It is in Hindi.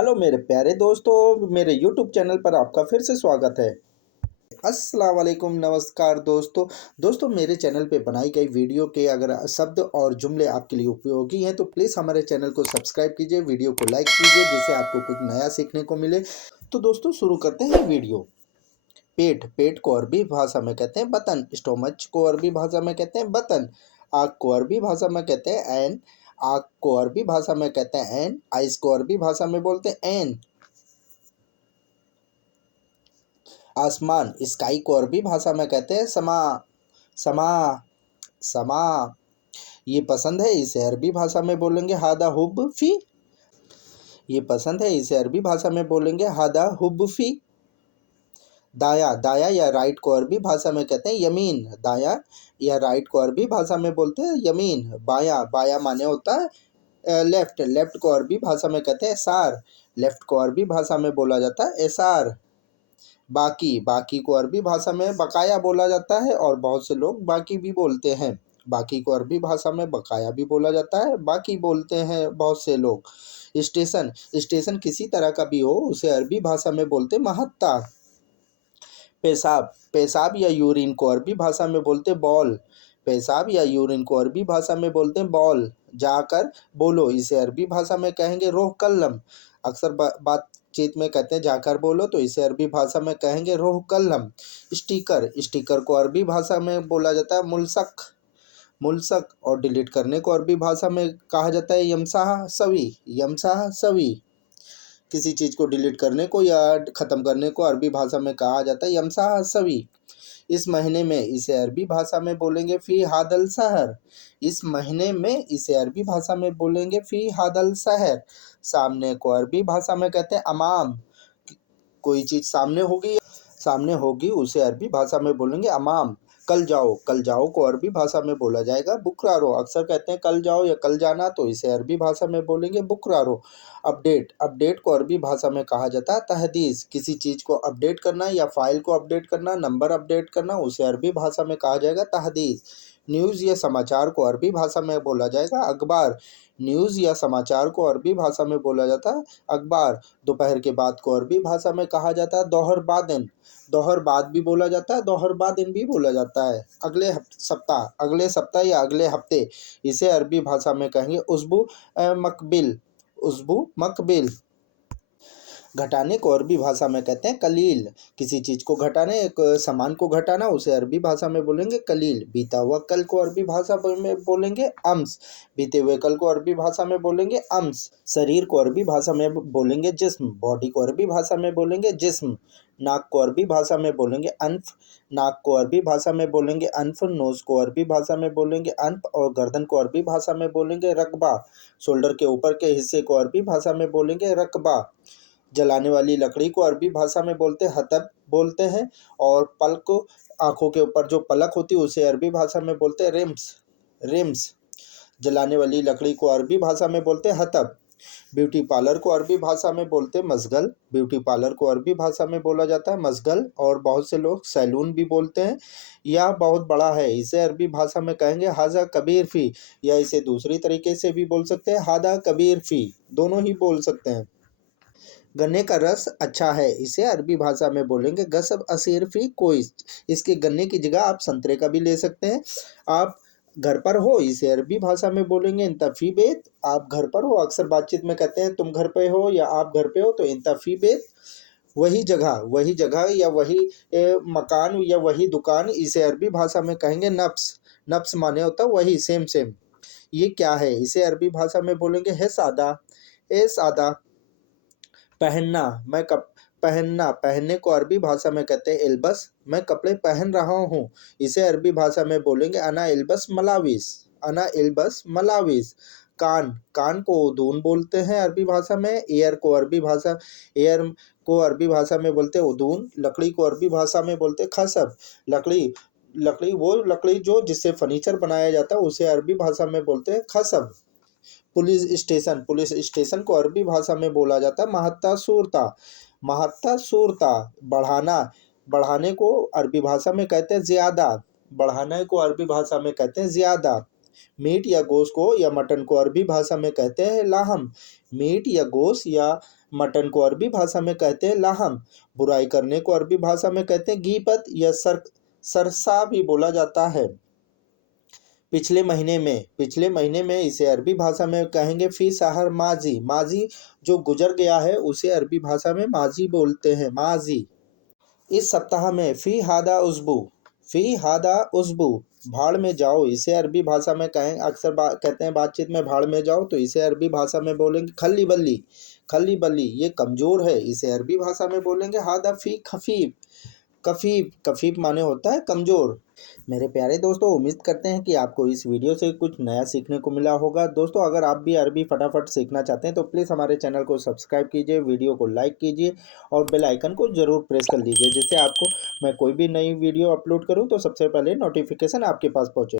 हेलो मेरे प्यारे दोस्तों, मेरे यूट्यूब चैनल पर आपका फिर से स्वागत है। अस्सलाम वालेकुम, नमस्कार दोस्तों मेरे चैनल पे बनाई गई वीडियो के अगर शब्द और जुमले आपके लिए उपयोगी हैं तो प्लीज़ हमारे चैनल को सब्सक्राइब कीजिए, वीडियो को लाइक कीजिए जिससे आपको कुछ नया सीखने को मिले। तो दोस्तों शुरू करते हैं वीडियो। पेट पेट को अरबी भाषा में कहते हैं बतन। स्टोमच को अरबी भाषा में कहते हैं बतन। आँख को अरबी भाषा में कहते हैं ऐन। आँख को अरबी भाषा में कहते हैं ऐन। आइस को अरबी भाषा में बोलते हैं ऐन। आसमान स्काई को अरबी भाषा में कहते हैं समा। समा समा। ये पसंद है, इसे अरबी भाषा में बोलेंगे हादा हुब फी। ये पसंद है, इसे अरबी भाषा में बोलेंगे हादा हुब फी। दाया दाया या राइट को अरबी भाषा में कहते हैं यमीन। दाया या राइट को अरबी भाषा में बोलते हैं यमीन। बाया बाया माने होता है लेफ्ट। लेफ्ट को अरबी भाषा में कहते हैं एसार। लेफ्ट को अरबी भाषा में बोला जाता है एसार। बाकी बाकी को अरबी भाषा में बकाया बोला जाता है और बहुत से लोग बाकी भी बोलते हैं। बाकी को अरबी भाषा में बकाया भी बोला जाता है, बाकी बोलते हैं बहुत से लोग। स्टेशन स्टेशन किसी तरह का भी हो उसे अरबी भाषा में बोलते महत्ता। पेशाब पेशाब या यूरिन को अरबी भाषा में बोलते बॉल। पेशाब या यूरिन को अरबी भाषा में बोलते हैं बॉल। जाकर बोलो, इसे अरबी भाषा में कहेंगे रोह कल्लम। अक्सर बातचीत में कहते हैं जाकर बोलो, तो इसे अरबी भाषा में कहेंगे रोह कल्लम। स्टिकर स्टिकर को अरबी भाषा में बोला जाता है मुल्सक। मुल्सक। और डिलीट करने को अरबी भाषा में कहा जाता है यमसाह सवी। यमसाह सवी। किसी चीज़ को डिलीट करने को या ख़त्म करने को अरबी भाषा में कहा जाता है यमसाह सवी। इस महीने में इसे अरबी भाषा में बोलेंगे फ़ी हादल सहर। इस महीने में इसे अरबी भाषा में बोलेंगे फ़ी हादल सहर। सामने को अरबी भाषा में कहते हैं अमाम। कोई चीज़ सामने होगी उसे अरबी भाषा में बोलेंगे अमाम। कल जाओ को अरबी भाषा में बोला जाएगा बुकरारो। अक्सर कहते हैं कल जाओ या कल जाना, तो इसे अरबी भाषा में बोलेंगे बुकरारो। अपडेट अपडेट को अरबी भाषा में कहा जाता है तहदीस। किसी चीज़ को अपडेट करना या फाइल को अपडेट करना, नंबर अपडेट करना, उसे अरबी भाषा में कहा जाएगा तहदीस। न्यूज़ या समाचार को अरबी भाषा में बोला जाएगा अखबार। न्यूज़ या समाचार को अरबी भाषा में बोला जाता है अखबार। दोपहर के बाद को अरबी भाषा में कहा जाता है दोहर बादिन। दोहर बाद भी बोला जाता है, दोहर बादिन भी बोला जाता है। अगले सप्ताह या अगले हफ्ते, इसे अरबी भाषा में कहेंगे उस्बू मकबिल। उस्बू मकबिल। घटाने को अरबी भाषा में कहते हैं कलील। किसी चीज़ को घटाने, एक सामान को घटाना, उसे अरबी भाषा में बोलेंगे कलील। बीता हुआ कल को अरबी भाषा में बोलेंगे अम्स। बीते हुए कल को अरबी भाषा में बोलेंगे अम्स। शरीर को अरबी भाषा में बोलेंगे जिस्म। बॉडी को अरबी भाषा में बोलेंगे जिस्म। नाक को अरबी भाषा में बोलेंगे अनफ। नाक को अरबी भाषा में बोलेंगे अनफ। नोज़ को अरबी भाषा में बोलेंगे अनफ और गर्दन को अरबी भाषा में बोलेंगे रकबा। शोल्डर के ऊपर के हिस्से को अरबी भाषा में बोलेंगे रकबा। जलाने वाली लकड़ी को अरबी भाषा में हतब बोलते हैं और पलक, आँखों के ऊपर जो पलक होती है उसे अरबी भाषा में बोलते हैं रिम्स। रिम्स। जलाने वाली लकड़ी को अरबी भाषा में बोलते हैं हतब। ब्यूटी पार्लर को अरबी भाषा में बोलते हैं मशगल। ब्यूटी पार्लर को अरबी भाषा में बोला जाता है मशगल और बहुत से लोग सैलून भी बोलते हैं। यह बहुत बड़ा है, इसे अरबी भाषा में कहेंगे हाजा कबीर फ़ी, या इसे दूसरी तरीके से भी बोल सकते हैं हादा कबीर फ़ी। दोनों ही बोल सकते हैं। गन्ने का रस अच्छा है, इसे अरबी भाषा में बोलेंगे गसब असीर फी कोइस। इसके गन्ने की जगह आप संतरे का भी ले सकते हैं। आप घर पर हो, इसे अरबी भाषा में बोलेंगे इंतफ़ी बेत। आप घर पर हो, अक्सर बातचीत में कहते हैं तुम घर पे हो या आप घर पे हो, तो इंतफ़ी बेत। वही जगह या वही मकान या वही दुकान, इसे अरबी भाषा में कहेंगे नफ्स। नफ्स माने होता है वही, सेम सेम। ये क्या है, इसे अरबी भाषा में बोलेंगे है सादा। ए सादा। पहनना मैं कप पहनना पहनने को अरबी भाषा में कहते हैं इल्बस। मैं कपड़े पहन रहा हूँ, इसे अरबी भाषा में बोलेंगे अना इल्बस मलाविस। अना इल्बस मलाविस। कान को उदून बोलते हैं अरबी भाषा में। एयर को अरबी भाषा में बोलते हैं उदून। लकड़ी को अरबी भाषा में बोलते हैं खसब। लकड़ी लकड़ी जो जिससे फर्नीचर बनाया जाता है उसे अरबी भाषा में बोलते हैं खसब। पुलिस स्टेशन को अरबी भाषा में बोला जाता है महत्ता सूरता। महत्ता सूरता। बढ़ाना बढ़ाने को अरबी भाषा में कहते हैं ज़्यादा। बढ़ाने को अरबी भाषा में कहते हैं ज़्यादा। मीट या गोश्त को या मटन को अरबी भाषा में कहते हैं लाहम। मीट या गोश्त या मटन को अरबी भाषा में कहते हैं लाहम। बुराई करने को अरबी भाषा में कहते हैं गीबत या सरसा भी बोला जाता है। पिछले महीने में इसे अरबी भाषा में कहेंगे फी शहर माजी। माजी जो गुजर गया है उसे अरबी भाषा में माजी बोलते हैं, माजी। इस सप्ताह में फी हादा उस्बू भाड़ में जाओ, इसे अरबी भाषा में कहते हैं बातचीत में भाड़ में जाओ, तो इसे अरबी भाषा में बोलेंगे खल्ली बल्ली। खल्ली बल्ली ये कमज़ोर है, इसे अरबी भाषा में बोलेंगे हादा फी खफीफ। कफीफ, कफीफ माने होता है कमज़ोर। मेरे प्यारे दोस्तों, उम्मीद करते हैं कि आपको इस वीडियो से कुछ नया सीखने को मिला होगा। दोस्तों, अगर आप भी अरबी फटाफट सीखना चाहते हैं तो प्लीज़ हमारे चैनल को सब्सक्राइब कीजिए, वीडियो को लाइक कीजिए और बेल आइकन को ज़रूर प्रेस कर लीजिए, जिससे आपको मैं कोई भी नई वीडियो अपलोड करूं तो सबसे पहले नोटिफिकेशन आपके पास पहुंचे।